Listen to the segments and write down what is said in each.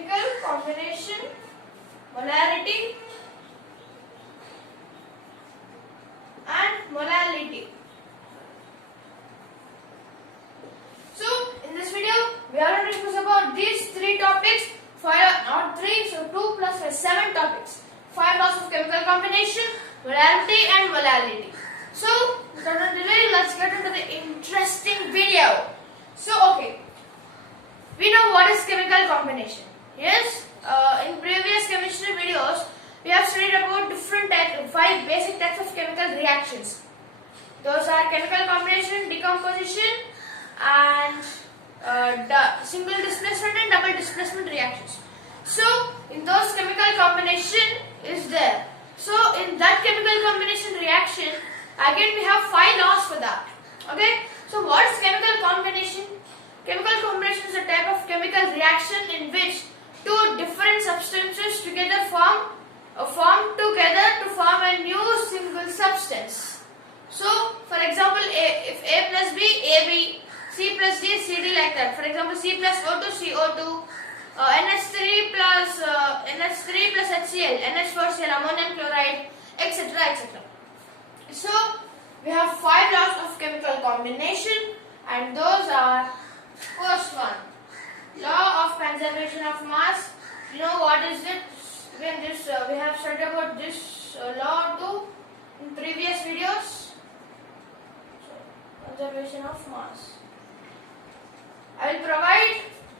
chemical combination, molarity and molality. So in this video we are going to discuss about these three topics. Not three, so 2 plus 7 topics. 5 laws of chemical combination, molarity and molality. So without delay, let's get into the interesting video. So okay, we know what is chemical combination. Yes, in previous chemistry videos we have studied about different 5 basic types of chemical reactions. Those are chemical combination, decomposition and single displacement and double displacement reactions. So in those chemical combination is there. So in that chemical combination reaction, again we have 5 laws for that. Okay. So what is chemical combination? Chemical combination is a type of chemical reaction in which two different substances together form together to form a new single substance. So for example, if A plus B, AB, C plus D, CD, like that. For example, C plus O2, CO2, NH3 plus HCl, NH4Cl, ammonium chloride, etc. etc. So we have 5 laws of chemical combination, and those are: first one, law of conservation of mass. You know what is it? Again, this we have studied about this law too in previous videos. So, conservation of mass. I will provide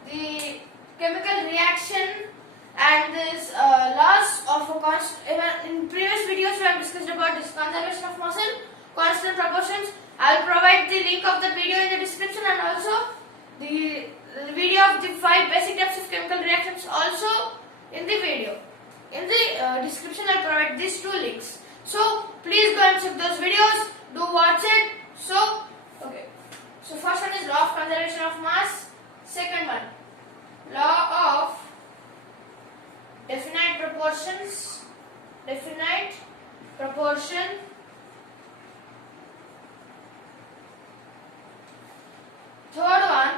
the chemical reaction and this laws of a constant. In previous videos we have discussed about this conservation of mass and constant proportions. I will provide the link of the video in the description, and also the video of the 5 basic types of chemical reactions also in the video. In the description I will provide these 2 links. So please go and check those videos. Do watch it. So okay. So first one is law of conservation of mass. Second one, law of definite proportions. Definite proportion. Third one,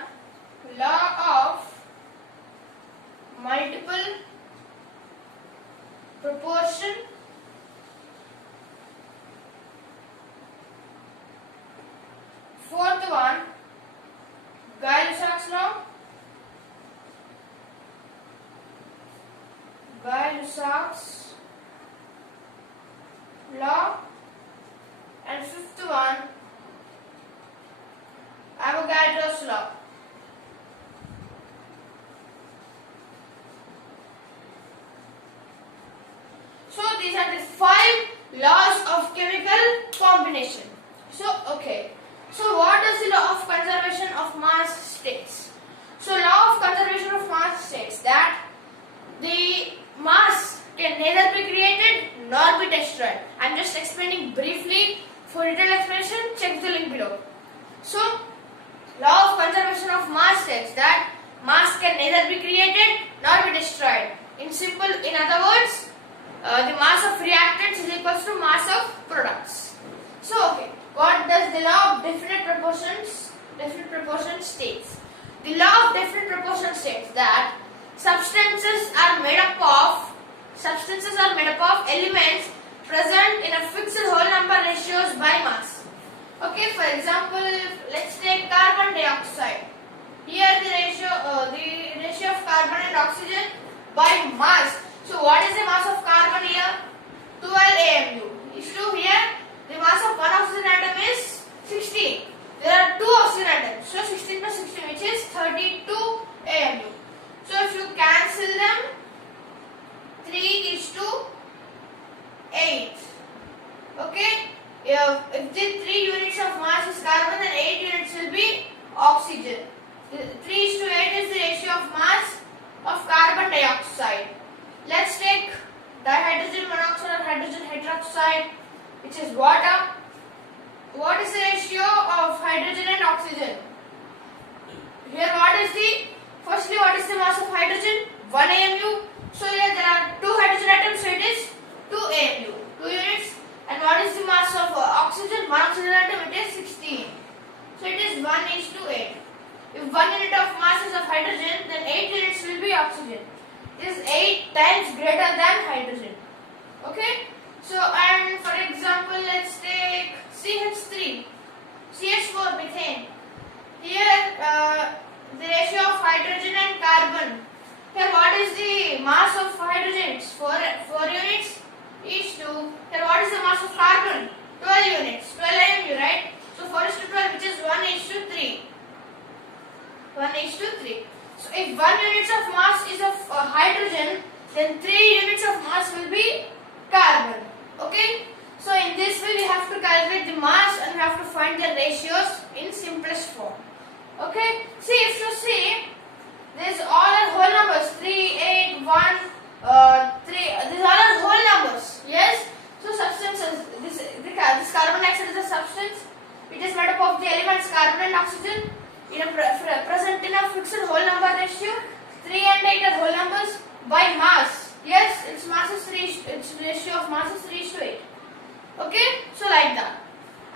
law of multiple proportion. Fourth one, Gay-Lussac's law. Gay-Lussac's law. And fifth one, Avogadro's law. So these are the 5 laws of chemical combination. So okay. So what does the law of conservation of mass states? So law of conservation of mass states that the mass can neither be created nor be destroyed. I am just explaining briefly. For detailed explanation, check the link below. So law of conservation of mass states that mass can neither be created nor be destroyed. In other words, the mass of reactants is equals to mass of products. So okay, what does the law of definite proportion states? The law of definite proportion states that substances are made up of elements present in a fixed whole number ratios by mass. Okay, for example, let's take carbon dioxide. Here the ratio of carbon and oxygen by mass. So what is the mass of carbon here? 12 AMU. Is 2 here. The mass of one oxygen atom is 16. There are 2 oxygen atoms. So 16 plus 16, which is 32 AMU. So if you cancel them, 3 is to 8. Okay. If the 3 units of mass is carbon, then 8 units will be oxygen. 3 is to 8 is the ratio of mass of carbon dioxide. Let's take dihydrogen monoxide or hydrogen hydroxide, which is water. What is the ratio of hydrogen and oxygen? Here firstly what is the mass of hydrogen? 1 AMU. So here there are 2 hydrogen atoms, so it is 2 AMU, 2 units. And what is the mass of oxygen? 1 oxygen atom, it is 16. So it is 1 is to 8. If 1 unit of mass is of hydrogen, then 8 units will be oxygen. times greater than hydrogen. Okay. So, and for example, let's take CH3, CH4 methane. Here, the ratio of hydrogen and carbon. Here, what is the mass of hydrogen? It's 4 units each to. Here, what is the mass of carbon? 12 units, 12 IMU, right? So 4:12, which is 1:3. 1:3. So if 1 unit of mass is of hydrogen, then 3 units of mass will be carbon. Okay. So in this way, we have to calculate the mass and we have to find the ratios in simplest form. Okay. See, if you see, these all are whole numbers. 3, 8, 1, 3. These all are whole numbers. Yes. So substances. This carbon dioxide is a substance. It is made up of the elements carbon and oxygen. Present in a fixed whole number ratio. 3 and 8 are whole numbers by mass. Yes, its mass is 3. Its ratio of mass is 3:8. Okay, so like that.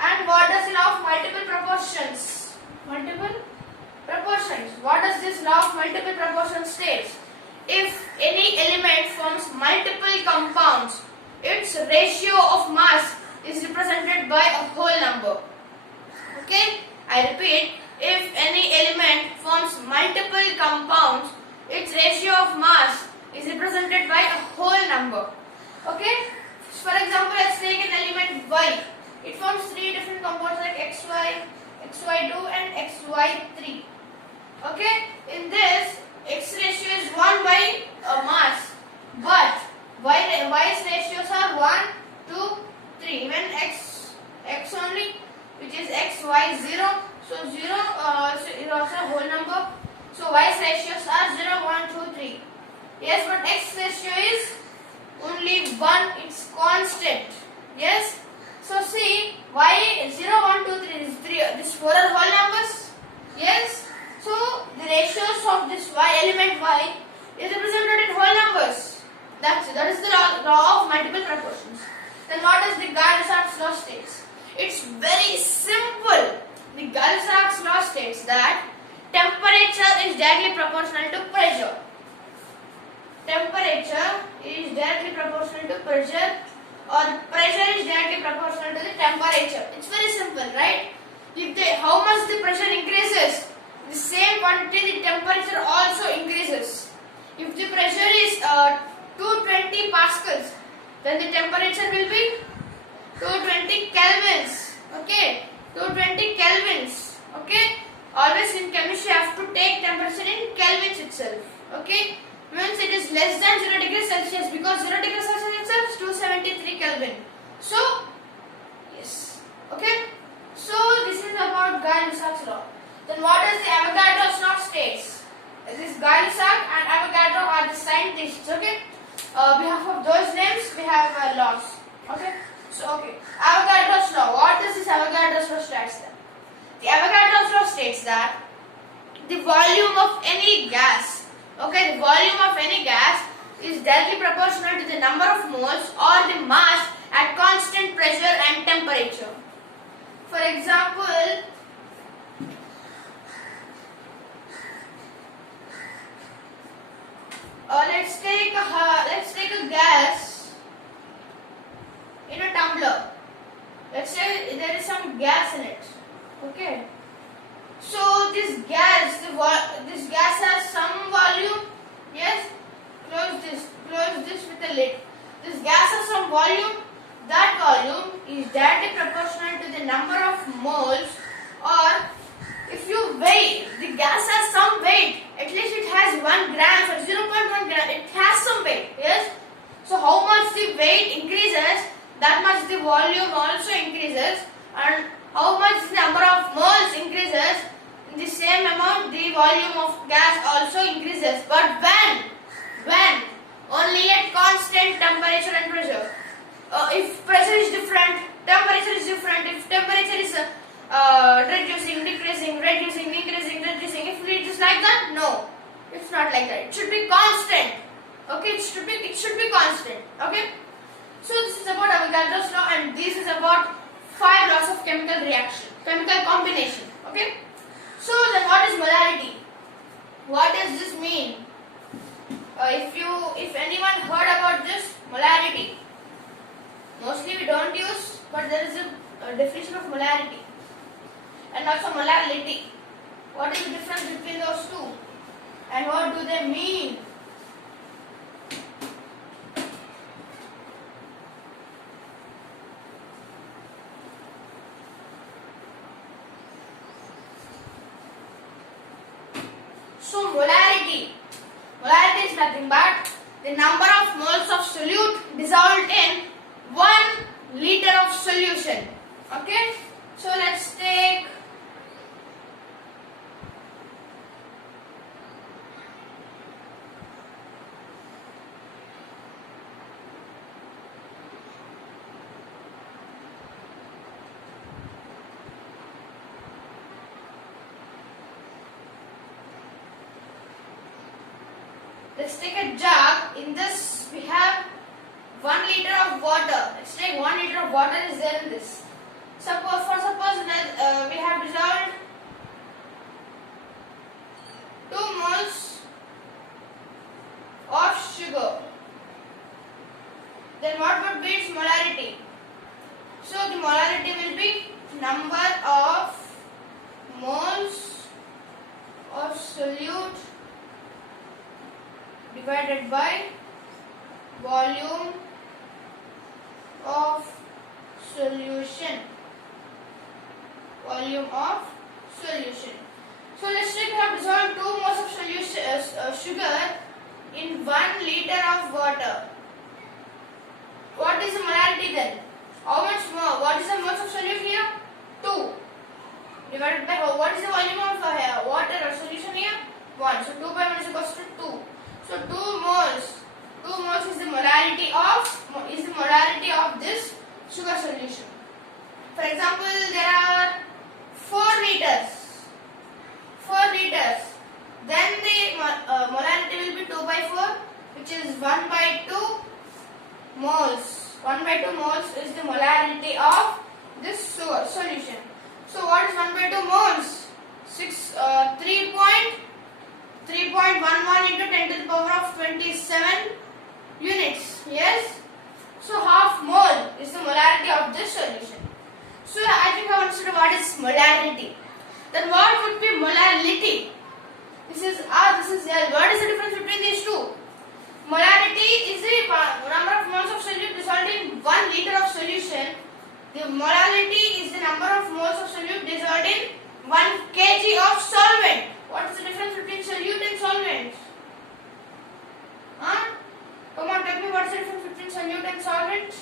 And what does the law of multiple proportions? Multiple proportions. What does this law of multiple proportions state? If any element forms multiple compounds, its ratio of mass is represented by a whole number. Okay, I repeat. If any element forms multiple compounds, its ratio of mass is represented by a whole number. Okay. For example, let's take an element Y. It forms 3 different compounds like XY, XY2 and XY3. Okay. In this, X ratio is 1 by mass, but Y's ratios are 1, 2, 3. Even X only, which is XY0. So 0 is also a whole number. So Y's ratios are 0, 1, 2, 3. Yes, but X ratio is only 1. It's constant. Yes. So see, Y 0, 1, 2, 3 is 3. These 4 are whole numbers. Yes. So the ratios of this Y element Y is represented in whole numbers. That is the law of multiple proportions. Then what does the Gay-Lussac's law states? It's very simple. The Gay-Lussac's law states that temperature is directly proportional to pressure. Temperature is directly proportional to pressure, or pressure is directly proportional to the temperature. It's very simple, right? How much the pressure increases, the same quantity the temperature also increases. If the pressure is 220 pascals, then the temperature will be 220 kelvins. Okay, 220 kelvins. Okay, always in chemistry you have to take temperature in kelvins itself. Okay, means it is less than 0 degrees Celsius, because 0 degrees Celsius itself is 273 Kelvin. So yes. Okay, so this is about Gay-Lussac's law. Then what does the Avogadro's law states? This Gay-Lussac and Avogadro are the scientists. Okay, behalf of those names we have laws. Okay, so Avogadro's law. What does this Avogadro's law states then? The Avogadro's law states that the volume of any gas, the volume of any gas is directly proportional to the number of moles or the mass at constant pressure and temperature. For example, let's take a gas in a tumbler. Let's say there is some gas in it. Okay. So this gas has some volume. Yes. Close this with a lid. This gas has some volume. That volume is directly proportional to the number of moles, or if you weigh, the gas has some weight. At least it has 1 gram, or 0.1 gram. It has some weight. Yes. So how much the weight increases, that much the volume also increases, and how much the number of moles increases, in the same amount the volume of gas also increases. But when only at constant temperature and pressure. If pressure is different, temperature is different. If temperature is reducing, decreasing, reducing, increasing, reducing, if it is like that, no, it's not like that. It should be constant. Okay, it should be constant. Okay. So this is about Avogadro's law, and this is about 5 laws of chemical reaction, chemical combination. Okay. So then, what is molarity? What does this mean? If anyone we don't use, but there is a definition of molarity and also molality. What is the difference between those two and what do they mean? So molarity is nothing but the number of moles of solute dissolved in 1 liter of solution. Okay, so let's take a jug. In this we have 1 liter of water. Let's take 1 liter of water is there in this. Suppose that we have dissolved 2 moles of sugar. Then what would be its molarity? So the molarity will be number of moles of solute divided by volume of solution. So let's say we have dissolved 2 moles of sugar in 1 liter of water. What is the molarity then? How much more? What is the moles of solute here? 2 divided by what is the volume of water or solution here? 1. So 2 by 1 is equals to 2. So 2 moles is the molarity of this sugar solution. For example, there are 4 liters. Then the molarity will be 2 by 4, which is 1 by 2 moles. 1 by 2 moles is the molarity of this solution. So what is 1 by 2 moles? 3.11 into 10 to the power of 27 units. Yes. So half mole is the molarity of this solution. So I think I understood what is molarity. Then what would be molality? This is R, this is L. What is the difference between these two? Molarity is the number of moles of solute dissolved in 1 liter of solution. The molality is the number of moles of solute dissolved in 1 kg of solvent. What is the difference between solute and solvent? Come on, tell me what is the difference between solute and solvent?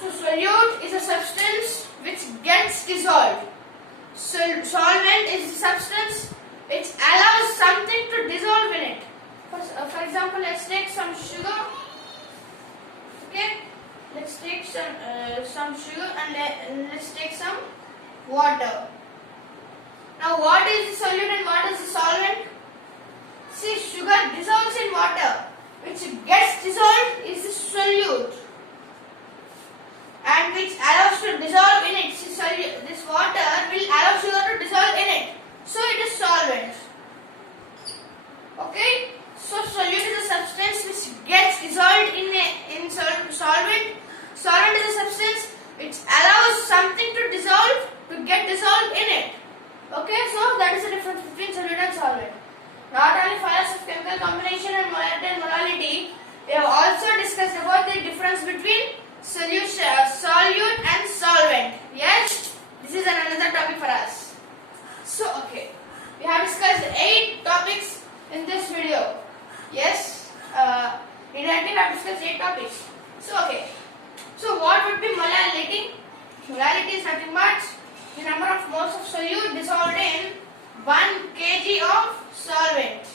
So solute is a substance which gets dissolved. Solvent is the substance which allows something to dissolve in it. For example, let's take some sugar. Okay, let's take some sugar and let's take some water. Now, what is the solute and what is the solvent? See, sugar dissolves in water. Which gets dissolved is the solute, and which allows to dissolve in it. This water will allow sugar to dissolve in it. So it is solvent. Okay. So solute is a substance which gets dissolved in solvent. Solvent is a substance which allows something to get dissolved in it. Okay. So that is the difference between solute and solvent. Not only fires of chemical combination and molarity and molality, we have also discussed about the difference between solute and solvent. Yes, this is another topic for us. So, okay, we have discussed 8 topics in this video. Yes, in writing we have discussed 8 topics. So, okay, so what would be molality? Molality is nothing but the number of moles of solute dissolved in 1 kg of solvent.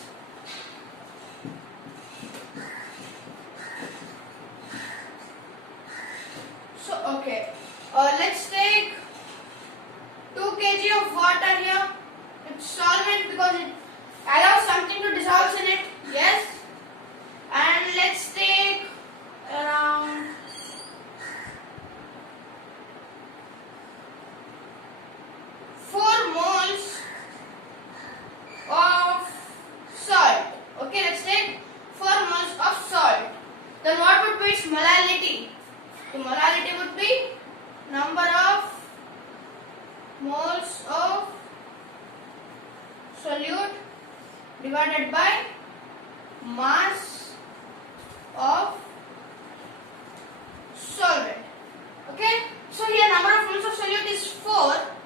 So, okay, let's take 2 kg of water here. It's solvent because it allows something to dissolve in it. Yes. And let's take around 4 moles of salt. moles of solute divided by mass of solvent. Okay, so here number of moles of solute is 4.